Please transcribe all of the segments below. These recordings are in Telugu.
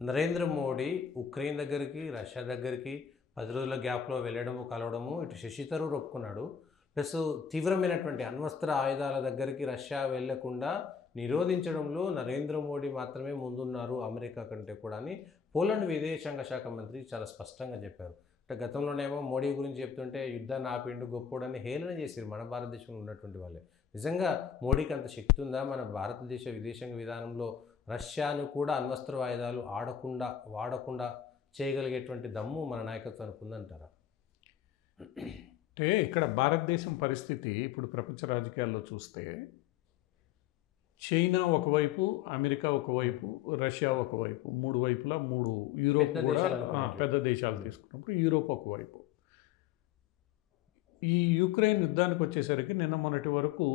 నరేంద్ర మోడీ ఉక్రెయిన్ దగ్గరికి, రష్యా దగ్గరికి 10 రోజుల గ్యాప్‌లో వెళ్ళడము, కలవడము ఇటు శశి థరూర్ ఒప్పుకున్నాడు. ప్లస్ తీవ్రమైనటువంటి అణ్వస్త్ర ఆయుధాల దగ్గరికి రష్యా వెళ్ళకుండా నిరోధించడంలో నరేంద్ర మోడీ మాత్రమే ముందున్నారు అమెరికా కంటే కూడా అని పోలాండ్ విదేశాంగ శాఖ మంత్రి చాలా స్పష్టంగా చెప్పారు. అంటే గతంలోనేమో మోడీ గురించి చెప్తుంటే యుద్ధాన్ని ఆపిండు గొప్పోడని హేళన చేసిర్రు మన భారతదేశంలో ఉన్నటువంటి వాళ్ళే. నిజంగా మోడీకి అంత శక్తి ఉందా? మన భారతదేశ విదేశాంగ విధానంలో రష్యాను కూడా అణ్వస్త్ర ఆయుధాలు వాడకుండా చేయగలిగేటువంటి దమ్ము మన నాయకత్వానికి ఉందంటారా? అంటే ఇక్కడ భారతదేశం పరిస్థితి ఇప్పుడు ప్రపంచ రాజకీయాల్లో చూస్తే చైనా ఒకవైపు, అమెరికా ఒకవైపు, రష్యా ఒకవైపు, మూడు వైపులా మూడు, యూరోప్ పెద్ద కూడా దేశాలు అనుకున్నట్లు. పెద్ద దేశాలు తీసుకున్నప్పుడు యూరోప్ ఒకవైపు. ఈ యుక్రెయిన్ యుద్ధానికి వచ్చేసరికి నిన్న మొన్నటి వరకు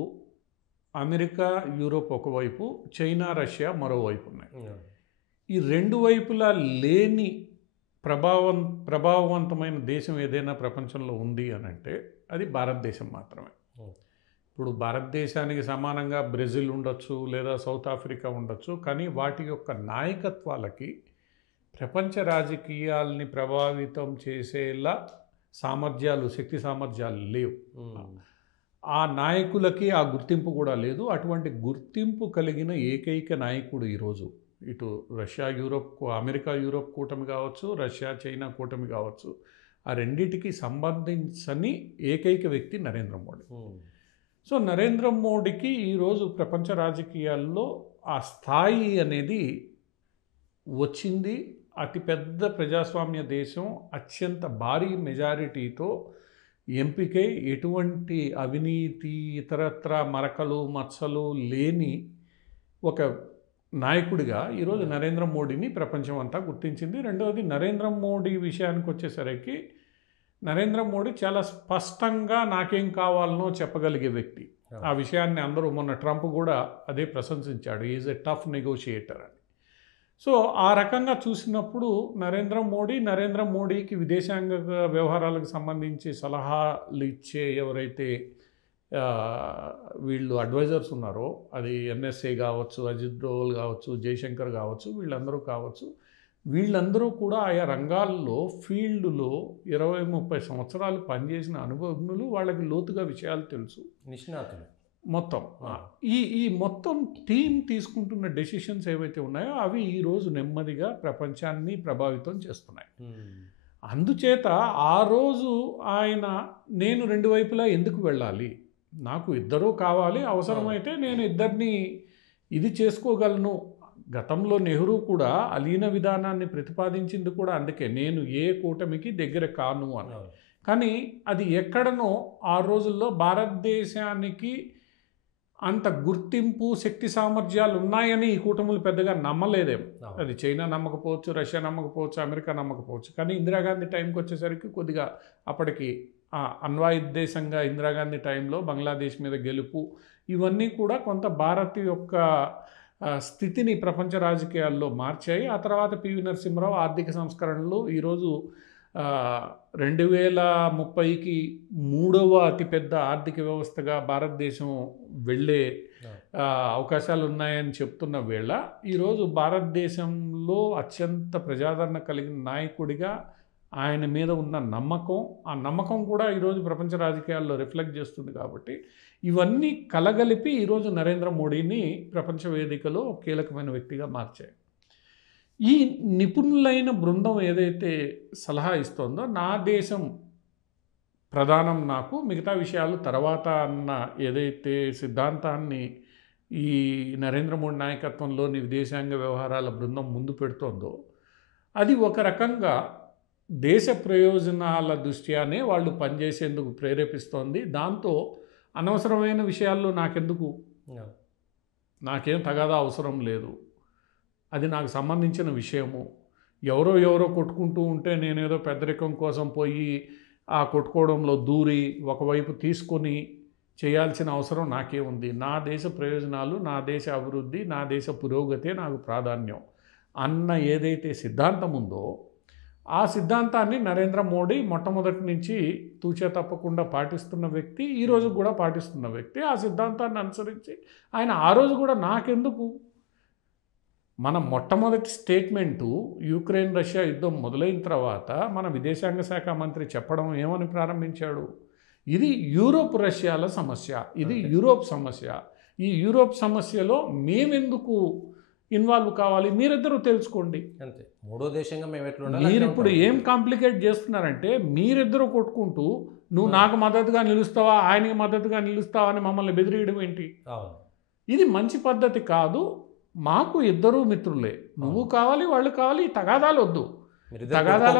అమెరికా, యూరోప్ ఒకవైపు, చైనా, రష్యా మరోవైపు ఉన్నాయి. ఈ రెండు వైపులా లేని ప్రభావవంతమైన దేశం ఏదైనా ప్రపంచంలో ఉంది అని అంటే అది భారతదేశం మాత్రమే. ఇప్పుడు భారతదేశానికి సమానంగా బ్రెజిల్ ఉండొచ్చు, లేదా సౌత్ ఆఫ్రికా ఉండొచ్చు, కానీ వాటి యొక్క నాయకత్వాలకి ప్రపంచ రాజకీయాల్ని ప్రభావితం చేసేలా సామర్థ్యాలు, శక్తి సామర్థ్యాలు లేవు. ఆ నాయకులకి ఆ గుర్తింపు కూడా లేదు. అటువంటి గుర్తింపు కలిగిన ఏకైక నాయకుడు ఈరోజు ఇటు రష్యా యూరోప్, అమెరికా యూరోప్ కూటమి కావచ్చు, రష్యా చైనా కూటమి కావచ్చు, ఆ రెండిటికి సంబంధించని ఏకైక వ్యక్తి నరేంద్ర మోడీ. సో నరేంద్ర మోడీకి ఈరోజు ప్రపంచ రాజకీయాల్లో ఆ స్థాయి అనేది వచ్చింది. అతిపెద్ద ప్రజాస్వామ్య దేశం, అత్యంత భారీ మెజారిటీతో ఎంపికై ఎటువంటి అవినీతి, ఇతరత్ర మరకలు మచ్చలు లేని ఒక నాయకుడిగా ఈరోజు నరేంద్ర మోడీని ప్రపంచం అంతా గుర్తించింది. రెండవది, నరేంద్ర మోడీ విషయానికి వచ్చేసరికి నరేంద్ర మోడీ చాలా స్పష్టంగా నాకేం కావాలనో చెప్పగలిగే వ్యక్తి. ఆ విషయాన్ని అందరూ, మొన్న ట్రంప్ కూడా అదే ప్రశంసించాడు, ఈజ్ ఎ టఫ్ నెగోషియేటర్ అని. సో ఆ రకంగా చూసినప్పుడు నరేంద్ర మోడీకి విదేశాంగ వ్యవహారాలకు సంబంధించి సలహాలు ఇచ్చే ఎవరైతే వీళ్ళు అడ్వైజర్స్ ఉన్నారో, అది ఎన్ఎస్ఏ కావచ్చు, అజిత్ డోవల్ కావచ్చు, జయశంకర్ కావచ్చు, వీళ్ళందరూ కూడా ఆయా రంగాల్లో ఫీల్డ్లో 20-30 సంవత్సరాలు పనిచేసిన అనుభవజ్ఞులు. వాళ్ళకి లోతుగా విషయాలు తెలుసు, నిష్ణాతులు మొత్తం. ఈ మొత్తం టీం తీసుకుంటున్న డెసిషన్స్ ఏవైతే ఉన్నాయో అవి ఈరోజు నెమ్మదిగా ప్రపంచాన్ని ప్రభావితం చేస్తున్నాయి. అందుచేత ఆ రోజు ఆయన, నేను రెండు వైపులా ఎందుకు వెళ్ళాలి, నాకు ఇద్దరూ కావాలి, అవసరమైతే నేను ఇద్దరిని ఇది చేసుకోగలను. గతంలో నెహ్రూ కూడా అలీన విధానాన్ని ప్రతిపాదించింది కూడా అందుకే, నేను ఏ కూటమికి దగ్గర కాను అని. కానీ అది ఎక్కడనో ఆ రోజుల్లో భారతదేశానికి అంత గుర్తింపు, శక్తి సామర్థ్యాలు ఉన్నాయని ఈ కూటములు పెద్దగా నమ్మలేదేమో. అది చైనా నమ్మకపోవచ్చు, రష్యా నమ్మకపోవచ్చు, అమెరికా నమ్మకపోవచ్చు. కానీ ఇందిరాగాంధీ టైంకి వచ్చేసరికి కొద్దిగా అప్పటికి అన్వాయుద్దేశంగా ఇందిరాగాంధీ టైంలో బంగ్లాదేశ్ మీద గెలుపు, ఇవన్నీ కూడా కొంత భారత్ యొక్క స్థితిని ప్రపంచ రాజకీయాల్లో మార్చాయి. ఆ తర్వాత పివి నరసింహరావు ఆర్థిక సంస్కరణలు ఈరోజు 2030కి 3వ అతిపెద్ద ఆర్థిక వ్యవస్థగా భారతదేశం వెళ్ళే అవకాశాలు ఉన్నాయని చెప్తున్న వేళ, ఈరోజు భారతదేశంలో అత్యంత ప్రజాదరణ కలిగిన నాయకుడిగా ఆయన మీద ఉన్న నమ్మకం, ఆ నమ్మకం కూడా ఈరోజు ప్రపంచ రాజకీయాల్లో రిఫ్లెక్ట్ చేస్తుంది. కాబట్టి ఇవన్నీ కలగలిపి ఈరోజు నరేంద్ర మోడీని ప్రపంచ వేదికలో కీలకమైన వ్యక్తిగా మార్చాయి. ఈ నిపుణులైన బృందం ఏదైతే సలహా ఇస్తోందో, నా దేశం ప్రధానం, నాకు మిగతా విషయాలు తర్వాత అన్న ఏదైతే సిద్ధాంతాన్ని ఈ నరేంద్ర మోడీ నాయకత్వంలోని విదేశాంగ వ్యవహారాల బృందం ముందు పెడుతోందో, అది ఒక రకంగా దేశ ప్రయోజనాల దృష్ట్యానే వాళ్ళు పనిచేసేందుకు ప్రేరేపిస్తోంది. దాంతో అనవసరమైన విషయాల్లో నాకేం తగాదా అవసరం లేదు, అది నాకు సంబంధించిన విషయము, ఎవరో కొట్టుకుంటూ ఉంటే నేనేదో పెద్దరికం కోసం పోయి ఆ కొట్టుకోవడంలో దూరి ఒకవైపు తీసుకొని చేయాల్సిన అవసరం నాకే ఉంది. నా దేశ ప్రయోజనాలు, నా దేశ అభివృద్ధి, నా దేశ పురోగతే నాకు ప్రాధాన్యం అన్న ఏదైతే సిద్ధాంతం ఉందో, ఆ సిద్ధాంతాన్ని నరేంద్ర మోడీ మొట్టమొదటి నుంచి తూచా తప్పకుండా పాటిస్తున్న వ్యక్తి, ఈరోజు కూడా పాటిస్తున్న వ్యక్తి. ఆ సిద్ధాంతాన్ని అనుసరించి ఆయన ఆ రోజు కూడా నాకెందుకు, మన మొట్టమొదటి స్టేట్మెంటు యుక్రెయిన్ రష్యా యుద్ధం మొదలైన తర్వాత మన విదేశాంగ శాఖ మంత్రి చెప్పడం ఏమని ప్రారంభించాడు, ఇది యూరోప్ రష్యాల సమస్య, ఇది యూరోప్ సమస్య. ఈ యూరోప్ సమస్యలో మేమెందుకు ఇన్వాల్వ్ కావాలి, మీరిద్దరూ తెలుసుకోండి అంతే. మూడో దేశంగా మేము ఎట్లా మీరు ఇప్పుడు ఏం కాంప్లికేట్ చేస్తున్నారంటే మీరిద్దరూ కొట్టుకుంటూ నువ్వు నాకు మద్దతుగా నిలుస్తావా ఆయనకి మద్దతుగా నిలుస్తావా అని మమ్మల్ని బెదిరియడం ఏంటి? ఇది మంచి పద్ధతి కాదు. మాకు ఇద్దరు మిత్రులే, నువ్వు కావాలి వాళ్ళు కావాలి, తగాదాలు వద్దు, తగాదాల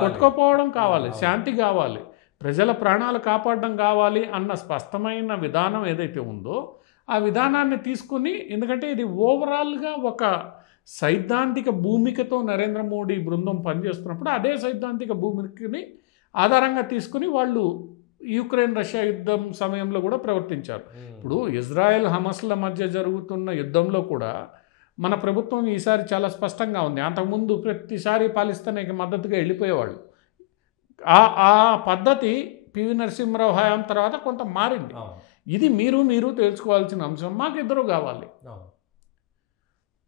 కొట్టుకోపోవడం కావాలి, శాంతి కావాలి, ప్రజల ప్రాణాలు కాపాడడం కావాలి అన్న స్పష్టమైన విధానం ఏదైతే ఉందో ఆ విధానాన్ని తీసుకుని, ఎందుకంటే ఇది ఓవరాల్గా ఒక సైద్ధాంతిక భూమికతో నరేంద్ర మోడీ బృందం పనిచేస్తున్నప్పుడు అదే సైద్ధాంతిక భూమికని ఆధారంగా తీసుకుని వాళ్ళు యుక్రెయిన్ రష్యా యుద్ధం సమయంలో కూడా ప్రవర్తించారు. ఇప్పుడు ఇజ్రాయెల్ హమస్ల మధ్య జరుగుతున్న యుద్ధంలో కూడా మన ప్రభుత్వం ఈసారి చాలా స్పష్టంగా ఉంది. అంతకుముందు ప్రతిసారి పాలిస్తాన్కి మద్దతుగా వెళ్ళిపోయేవాళ్ళు. ఆ పద్ధతి పివి నరసింహరావు హయాం తర్వాత కొంత మారింది. ఇది మీరు తెలుసుకోవాల్సిన అంశం. మాకు ఇద్దరు కావాలి,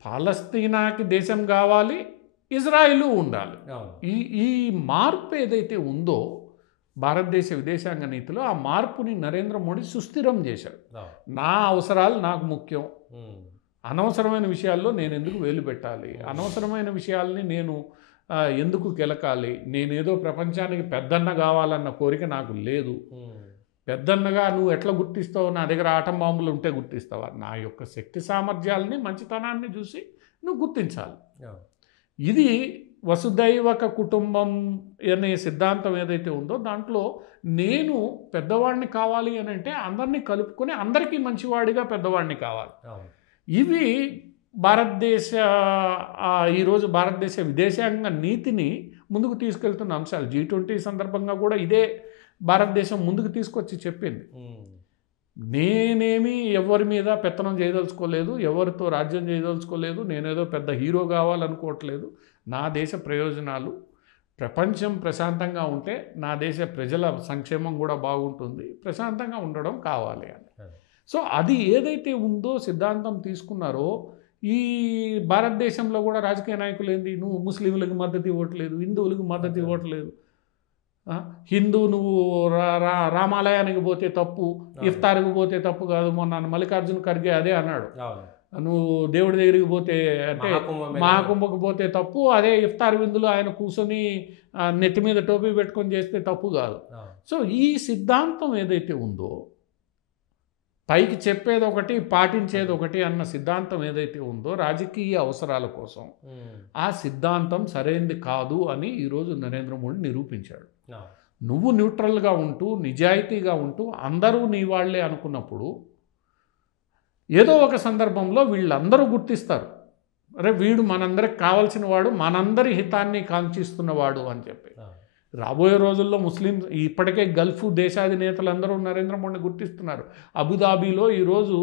పాలస్తీనాకి దేశం కావాలి, ఇజ్రాయిలు ఉండాలి. ఈ మార్పు ఏదైతే ఉందో భారతదేశ విదేశాంగ నీతిలో, ఆ మార్పుని నరేంద్ర మోడీ సుస్థిరం చేశాడు. నా అవసరాలు నాకు ముఖ్యం, అనవసరమైన విషయాల్లో నేను ఎందుకు వేలు పెట్టాలి, అనవసరమైన విషయాల్ని నేను ఎందుకు కెలకాలి, నేనేదో ప్రపంచానికి పెద్దన్న కావాలన్న కోరిక నాకు లేదు. పెద్దన్నగా నువ్వు ఎట్లా గుర్తిస్తావు, నా దగ్గర ఆటం బాంబులు ఉంటే గుర్తిస్తావా? నా యొక్క శక్తి సామర్థ్యాలని మంచితనాన్ని చూసి నువ్వు గుర్తించాలి. ఇది వసుదైవక కుటుంబం అనే సిద్ధాంతం ఏదైతే ఉందో దాంట్లో నేను పెద్దవాడిని కావాలి అని అంటే అందరినీ కలుపుకొని అందరికీ మంచివాడిగా పెద్దవాడిని కావాలి. ఇవి ఈరోజు భారతదేశ విదేశాంగ నీతిని ముందుకు తీసుకెళ్తున్న అంశాలు. G20 సందర్భంగా కూడా ఇదే భారతదేశం ముందుకు తీసుకొచ్చి చెప్పింది, నేనేమి ఎవరి మీద పెత్తనం చేయదలుచుకోలేదు, ఎవరితో రాజ్యం చేయదలుచుకోలేదు, నేనేదో పెద్ద హీరో కావాలనుకోవట్లేదు, నా దేశ ప్రయోజనాలు, ప్రపంచం ప్రశాంతంగా ఉంటే నా దేశ ప్రజల సంక్షేమం కూడా బాగుంటుంది, ప్రశాంతంగా ఉండడం కావాలి అని. సో అది ఏదైతే ఉందో సిద్ధాంతం తీసుకున్నారో ఈ భారతదేశంలో కూడా రాజకీయ నాయకులు ఏంది, నువ్వు ముస్లింలకు మద్దతు ఇవ్వట్లేదు, హిందువులకు మద్దతు ఇవ్వట్లేదు, హిందూ నువ్వు రామాలయానికి పోతే తప్పు, ఇఫ్తార్కి పోతే తప్పు కాదు. మొన్న మల్లికార్జున ఖర్గే అదే అన్నాడు, నువ్వు దేవుడి దగ్గరికి పోతే అంటే మహాకుంభకు పోతే తప్పు, అదే ఇఫ్తార్ విందులో ఆయన కూర్చొని నెత్తి మీద టోపీ పెట్టుకొని చేస్తే తప్పు కాదు. సో ఈ సిద్ధాంతం ఏదైతే ఉందో, పైకి చెప్పేది ఒకటి పాటించేది ఒకటి అన్న సిద్ధాంతం ఏదైతే ఉందో రాజకీయ అవసరాల కోసం, ఆ సిద్ధాంతం సరైనది కాదు అని ఈరోజు నరేంద్ర మోడీ నిరూపించాడు. నువ్వు న్యూట్రల్గా ఉంటూ నిజాయితీగా ఉంటూ అందరూ నీ వాళ్లే అనుకున్నప్పుడు ఏదో ఒక సందర్భంలో వీళ్ళందరూ గుర్తిస్తారు, అరే వీడు మనందరికి కావాల్సిన వాడు, మనందరి హితాన్ని కాంక్షిస్తున్నవాడు అని చెప్పి. రాబోయే రోజుల్లో ముస్లిమ్స్ ఇప్పటికే గల్ఫ్ దేశాధినేతలందరూ నరేంద్ర మోడీని గుర్తిస్తున్నారు. అబుదాబీలో ఈరోజు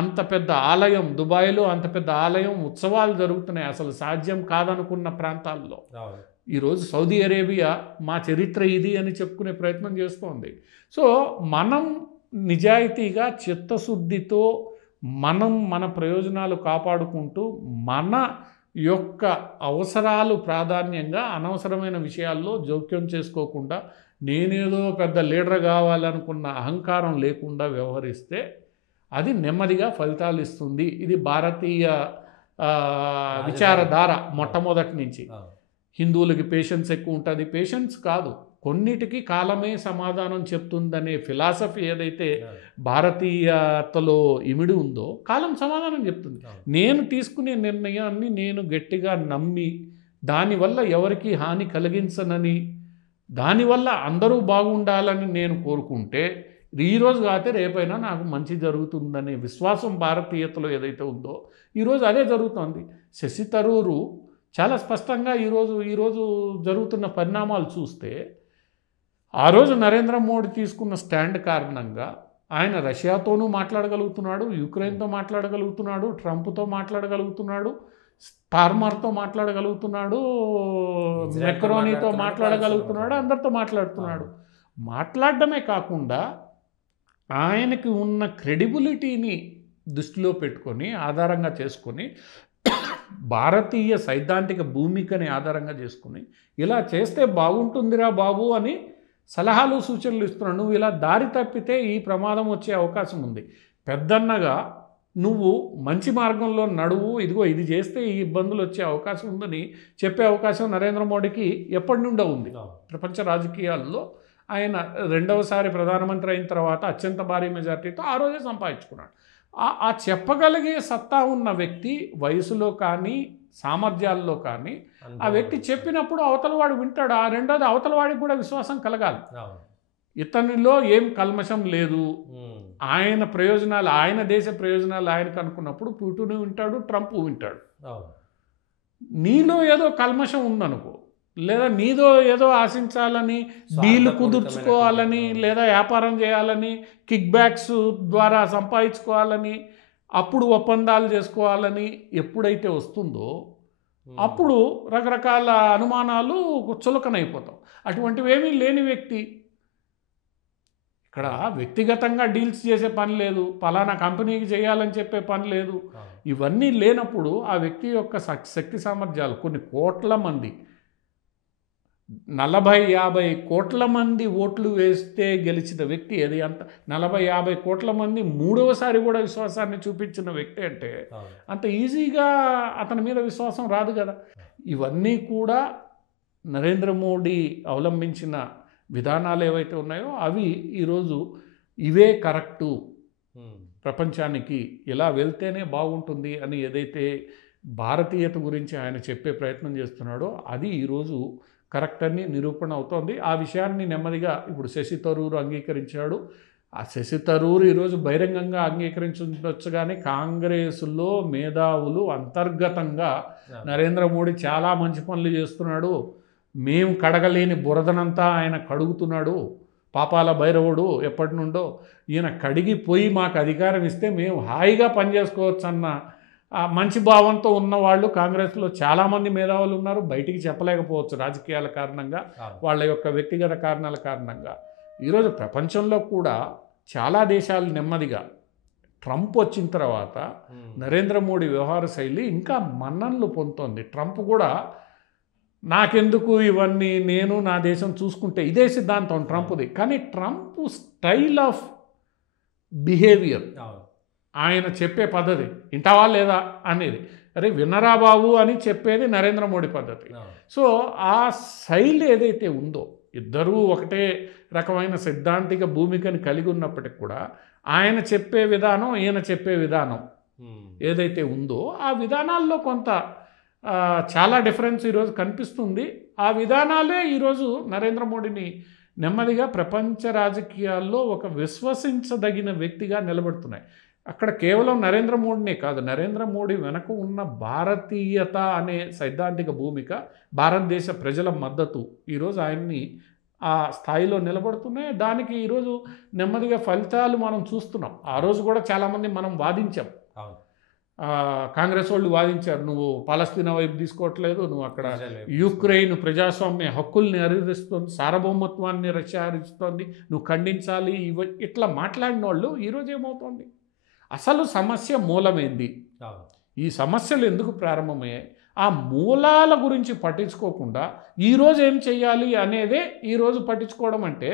అంత పెద్ద ఆలయం, దుబాయ్లో అంత పెద్ద ఆలయం ఉత్సవాలు జరుగుతున్నాయి అసలు సాధ్యం కాదనుకున్న ప్రాంతాల్లో. ఈరోజు సౌదీ అరేబియా మా చరిత్ర ఇది అని చెప్పుకునే ప్రయత్నం చేస్తోంది. సో మనం నిజాయితీగా చిత్తశుద్ధితో మన ప్రయోజనాలు కాపాడుకుంటూ మన యొక్క అవసరాలు ప్రాధాన్యంగా అనవసరమైన విషయాల్లో జోక్యం చేసుకోకుండా నేనేదో పెద్ద లీడర్ కావాలనుకున్న అహంకారం లేకుండా వ్యవహరిస్తే అది నెమ్మదిగా ఫలితాలు ఇస్తుంది. ఇది భారతీయ విచారధార మొట్టమొదటి నుంచి. హిందువులకి పేషెన్స్ ఎక్కువ ఉంటుంది, పేషెన్స్ కాదు, కొన్నిటికి కాలమే సమాధానం చెప్తుందనే ఫిలాసఫీ ఏదైతే భారతీయతలో ఇమిడి ఉందో కాలం సమాధానం చెప్తుంది. నేను తీసుకునే నిర్ణయాన్ని నేను గట్టిగా నమ్మి దానివల్ల ఎవరికి హాని కలిగించనని, దానివల్ల అందరూ బాగుండాలని నేను కోరుకుంటే ఈరోజు కాతే రేపైనా నాకు మంచి జరుగుతుందనే విశ్వాసం భారతీయతలో ఏదైతే ఉందో ఈరోజు అదే జరుగుతుంది. శశి థరూర్ చాలా స్పష్టంగా ఈరోజు జరుగుతున్న పరిణామాలు చూస్తే, ఆ రోజు నరేంద్ర మోడీ తీసుకున్న స్టాండ్ కారణంగా ఆయన రష్యాతోనూ మాట్లాడగలుగుతున్నాడు, యుక్రెయిన్తో మాట్లాడగలుగుతున్నాడు, ట్రంప్తో మాట్లాడగలుగుతున్నాడు, స్టార్మర్తో మాట్లాడగలుగుతున్నాడు, మెక్రోనీతో మాట్లాడగలుగుతున్నాడు, అందరితో మాట్లాడుతున్నాడు. మాట్లాడడమే కాకుండా ఆయనకి ఉన్న క్రెడిబిలిటీని దృష్టిలో పెట్టుకొని ఆధారంగా చేసుకొని భారతీయ సైద్ధాంతిక భూమికని ఆధారంగా చేసుకుని ఇలా చేస్తే బాగుంటుందిరా బాబు అని సలహాలు సూచనలు ఇస్తున్నాడు. నువ్వు ఇలా దారి తప్పితే ఈ ప్రమాదం వచ్చే అవకాశం ఉంది. పెద్దన్నగా నువ్వు మంచి మార్గంలో నడువు, ఇదిగో ఇది చేస్తే ఈ ఇబ్బందులు వచ్చే అవకాశం ఉందని చెప్పే అవకాశం నరేంద్ర మోడీకి ఎప్పటి నుండో ఉంది. ప్రపంచ రాజకీయాల్లో ఆయన రెండవసారి ప్రధానమంత్రి అయిన తర్వాత అత్యంత భారీ మెజార్టీతో ఆ రోజే సంపాదించుకున్నాడు. ఆ చెప్పగలిగే సత్తా ఉన్న వ్యక్తి వయసులో కానీ సామర్థ్యాల్లో కానీ ఆ వ్యక్తి చెప్పినప్పుడు అవతలవాడు వింటాడు. ఆ రెండోది అవతలవాడికి కూడా విశ్వాసం కలగాలి. ఇతనిలో ఏం కల్మషం లేదు, ఆయన ప్రయోజనాలు, ఆయన దేశ ప్రయోజనాలు ఆయనకు అనుకున్నప్పుడు పుటిన్ వింటాడు, ట్రంప్ వింటాడు. నీలో ఏదో కల్మషం ఉందనుకో, లేదా నీదో ఏదో ఆశించాలని, డీల్ కుదుర్చుకోవాలని, లేదా వ్యాపారం చేయాలని, కిక్ బ్యాక్స్ ద్వారా సంపాదించుకోవాలని, అప్పుడు ఒప్పందాలు చేసుకోవాలని ఎప్పుడైతే వస్తుందో అప్పుడు రకరకాల అనుమానాలు చులకనైపోతాం. అటువంటివి ఏమీ లేని వ్యక్తి, ఇక్కడ వ్యక్తిగతంగా డీల్స్ చేసే పని లేదు, పలానా కంపెనీకి చేయాలని చెప్పే పని లేదు. ఇవన్నీ లేనప్పుడు ఆ వ్యక్తి యొక్క శక్తి సామర్థ్యాలు, కొన్ని కోట్ల మంది 40-50 కోట్ల మంది ఓట్లు వేస్తే గెలిచిన వ్యక్తి, అది అంత 40-50 కోట్ల మంది మూడవసారి కూడా విశ్వాసాన్ని చూపించిన వ్యక్తి అంటే అంత ఈజీగా అతని మీద విశ్వాసం రాదు కదా. ఇవన్నీ కూడా నరేంద్ర మోడీ అవలంబించిన విధానాలు ఏవైతే ఉన్నాయో అవి ఈరోజు ఇవే కరెక్టు, ప్రపంచానికి ఇలా వెళ్తేనే బాగుంటుంది అని ఏదైతే భారతీయత గురించి ఆయన చెప్పే ప్రయత్నం చేస్తున్నాడో అది ఈరోజు కరెక్ట్ అని నిరూపణ అవుతోంది. ఆ విషయాన్ని నెమ్మదిగా ఇప్పుడు శశి థరూర్ అంగీకరించాడు. ఆ శశి థరూర్ ఈరోజు బహిరంగంగా అంగీకరించవచ్చు, కానీ కాంగ్రెస్లో మేధావులు అంతర్గతంగా నరేంద్ర మోడీ చాలా మంచి పనులు చేస్తున్నాడు, మేము కడగలేని బురదనంతా ఆయన కడుగుతున్నాడు, పాపాల భైరవుడు ఎప్పటి నుండో, ఈయన కడిగిపోయి మాకు అధికారం ఇస్తే మేము హాయిగా పనిచేసుకోవచ్చు అన్న మంచి భావంతో ఉన్నవాళ్ళు కాంగ్రెస్లో చాలామంది మేధావులు ఉన్నారు. బయటికి చెప్పలేకపోవచ్చు రాజకీయాల కారణంగా, వాళ్ళ యొక్క వ్యక్తిగత కారణాల కారణంగా. ఈరోజు ప్రపంచంలో కూడా చాలా దేశాలు నెమ్మదిగా ట్రంప్ వచ్చిన తర్వాత నరేంద్ర మోడీ వ్యవహార శైలి ఇంకా మన్ననలు పొందుతోంది. ట్రంప్ కూడా నాకెందుకు ఇవన్నీ, నేను నా దేశం చూసుకుంటే, ఇదే సిద్ధాంతం ట్రంప్ది. కానీ ట్రంప్ స్టైల్ ఆఫ్ బిహేవియర్, ఆయన చెప్పే పద్ధతి వింటావా లేదా అనేది, అరే వినరా బాబు అని చెప్పేది నరేంద్ర మోడీ పద్ధతి. సో ఆ శైలి ఏదైతే ఉందో, ఇద్దరూ ఒకటే రకమైన సిద్ధాంతిక భూమికని కలిగి ఉన్నప్పటికి కూడా ఆయన చెప్పే విధానం, ఈయన చెప్పే విధానం ఏదైతే ఉందో ఆ విధానాల్లో కొంత చాలా డిఫరెన్స్ ఈరోజు కనిపిస్తుంది. ఆ విధానాలే ఈరోజు నరేంద్ర మోడీని నెమ్మదిగా ప్రపంచ రాజకీయాల్లో ఒక విశ్వసించదగిన వ్యక్తిగా నిలబెడుతున్నాయి. అక్కడ కేవలం నరేంద్ర మోడీనే కాదు, నరేంద్ర మోడీ వెనక ఉన్న భారతీయత అనే సైద్ధాంతిక భూమిక, భారతదేశ ప్రజల మద్దతు ఈరోజు ఆయన్ని ఆ స్థాయిలో నిలబడుతున్నాయి. దానికి ఈరోజు నెమ్మదిగా ఫలితాలు మనం చూస్తున్నాం. ఆ రోజు కూడా చాలామంది మనం వాదించాం, కాంగ్రెస్ వాళ్ళు వాదించారు, నువ్వు పాలస్తీనా వైపు తీసుకోవట్లేదు, నువ్వు అక్కడ యుక్రెయిన్ ప్రజాస్వామ్య హక్కుల్ని హరిస్తుంది, సార్వభౌమత్వాన్ని రష్యా హరిస్తుంది, నువ్వు ఖండించాలి, ఇట్లా మాట్లాడిన వాళ్ళు ఈరోజు ఏమవుతోంది, అసలు సమస్య మూలమేంది, ఈ సమస్యలు ఎందుకు ప్రారంభమయ్యాయి, ఆ మూలాల గురించి పట్టించుకోకుండా ఈరోజు ఏం చెయ్యాలి అనేదే ఈరోజు పట్టించుకోవడం అంటే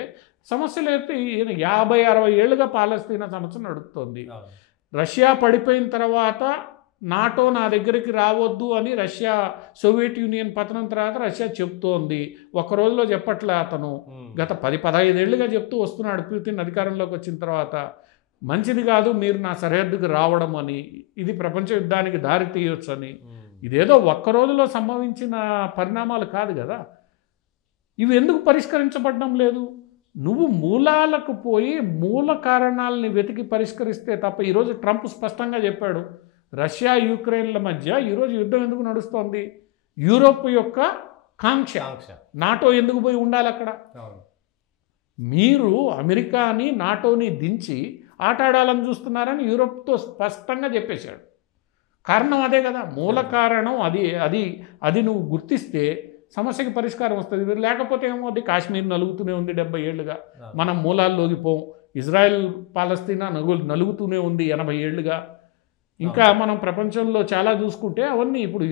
సమస్యలు అయితే 50-60 ఏళ్ళుగా పాలస్తీనా సమస్య నడుస్తుంది. రష్యా పడిపోయిన తర్వాత నాటో నా దగ్గరికి రావద్దు అని రష్యా, సోవియట్ యూనియన్ పతనం తర్వాత రష్యా చెప్తోంది. ఒక రోజులో చెప్పట్లే, అతను గత 10-15 ఏళ్ళుగా చెప్తూ వస్తున్నాడు. పుతిన్ అధికారంలోకి వచ్చిన తర్వాత మంచిది కాదు మీరు నా సరిహద్దుకు రావడం అని, ఇది ప్రపంచ యుద్ధానికి దారి తీయొచ్చు అని. ఇదేదో ఒక్క రోజులో సంభవించిన పరిణామాలు కాదు కదా. ఇవి ఎందుకు పరిష్కరించబడడం లేదు? నువ్వు మూలాలకు పోయి మూల కారణాలని వెతికి పరిష్కరిస్తే తప్ప. ఈరోజు ట్రంప్ స్పష్టంగా చెప్పాడు, రష్యా యుక్రెయిన్ల మధ్య ఈరోజు యుద్ధం ఎందుకు నడుస్తోంది, యూరోప్ యొక్క కాంక్ష, నాటో ఎందుకు పోయి ఉండాలి అక్కడ, మీరు అమెరికాని నాటోని దించి ఆటాడాలని చూస్తున్నారని యూరోప్తో స్పష్టంగా చెప్పేశాడు. కారణం అదే కదా, మూల కారణం అది అది అది నువ్వు గుర్తిస్తే సమస్యకి పరిష్కారం వస్తుంది. లేకపోతే ఏమవుతుంది, కాశ్మీర్ నలుగుతూనే ఉంది 70 ఏళ్ళుగా, మనం మూలాల్లోకి పోం. ఇజ్రాయెల్ పాలస్తీనా నలుగుతూనే ఉంది 80 ఏళ్ళుగా. ఇంకా మనం ప్రపంచంలో చాలా చూసుకుంటే అవన్నీ ఇప్పుడు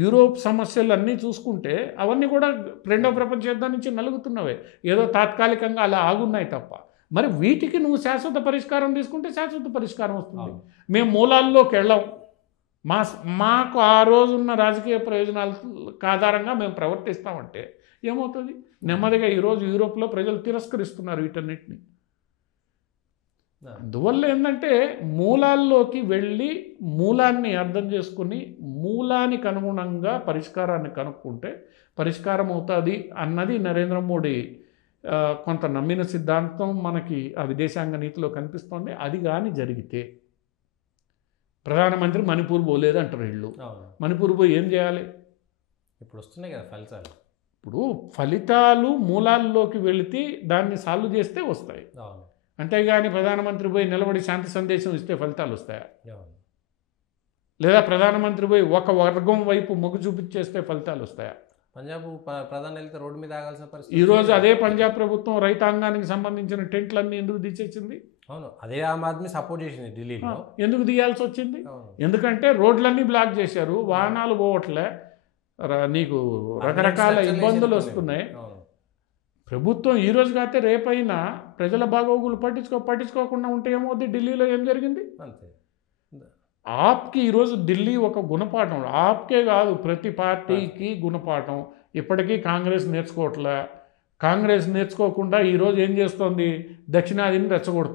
యూరోప్ సమస్యలు అన్నీ చూసుకుంటే అవన్నీ కూడా రెండవ ప్రపంచ యుద్ధం నుంచి నలుగుతున్నవే, ఏదో తాత్కాలికంగా అలా ఆగున్నాయి తప్ప. మరి వీటికి నువ్వు శాశ్వత పరిష్కారం తీసుకుంటే శాశ్వత పరిష్కారం వస్తుంది. మేము మూలాల్లోకి వెళ్ళాం, మాకు ఆ రోజున్న రాజకీయ ప్రయోజనాలకు ఆధారంగా మేము ప్రవర్తిస్తామంటే ఏమవుతుంది? నెమ్మదిగా ఈరోజు యూరోప్లో ప్రజలు తిరస్కరిస్తున్నారు వీటన్నిటిని. అందువల్ల ఏంటంటే మూలాల్లోకి వెళ్ళి మూలాన్ని అర్థం చేసుకుని మూలానికి అనుగుణంగా పరిష్కారాన్ని కనుక్కుంటే పరిష్కారం అవుతుంది అన్నది నరేంద్ర మోడీ కొంత నమ్మిన సిద్ధాంతం మనకి ఆ విదేశాంగ నీతిలో కనిపిస్తోంది. అది కానీ జరిగితే ప్రధానమంత్రి మణిపూర్ పోలేదు అంటారు వీళ్ళు. మణిపూర్ పోయి ఏం చేయాలి? ఇప్పుడు వస్తున్నాయి కదా ఫలితాలు. ఇప్పుడు ఫలితాలు మూలాల్లోకి వెళితే దాన్ని సాల్వ్ చేస్తే వస్తాయి. అంతేగాని ప్రధానమంత్రి పోయి నిలబడి శాంతి సందేశం ఇస్తే ఫలితాలు వస్తాయా? లేదా ప్రధానమంత్రి పోయి ఒక వర్గం వైపు మొగ్గు చూపించేస్తే ఫలితాలు వస్తాయా? పంజాబ్ ప్రధాని వెళ్తే రోడ్డు మీద ఆగాల్సిన పరిస్థితి. ఈరోజు అదే పంజాబ్ ప్రభుత్వం రైతాంగానికి సంబంధించిన టెంట్లన్నీ ఎందుకు తీసేసింది? అవును, అదే ఆమ్ ఆద్మీ సపోర్ట్ చేసింది ఢిల్లీలో. ఎందుకు తీయాల్సి వచ్చింది? ఎందుకంటే రోడ్లన్నీ బ్లాక్ చేశారు, వాహనాలు పోవట్లే, నీకు రకరకాల ఇబ్బందులు వస్తున్నాయి. ప్రభుత్వం ఈ రోజు కాస్తే రేపైనా ప్రజల బాగోగులు పట్టించుకోకుండా ఉంటే ఏమవుద్ది? ఢిల్లీలో ఏం జరిగింది? అంతే. ఆప్కి ఈరోజు ఢిల్లీ ఒక గుణపాఠం, ఆప్కే కాదు ప్రతి పార్టీకి గుణపాఠం. ఇప్పటికీ కాంగ్రెస్ నేర్చుకోవట్లే. కాంగ్రెస్ నేర్చుకోకుండా ఈరోజు ఏం చేస్తోంది? దక్షిణాదిని రెచ్చగొడుతోంది.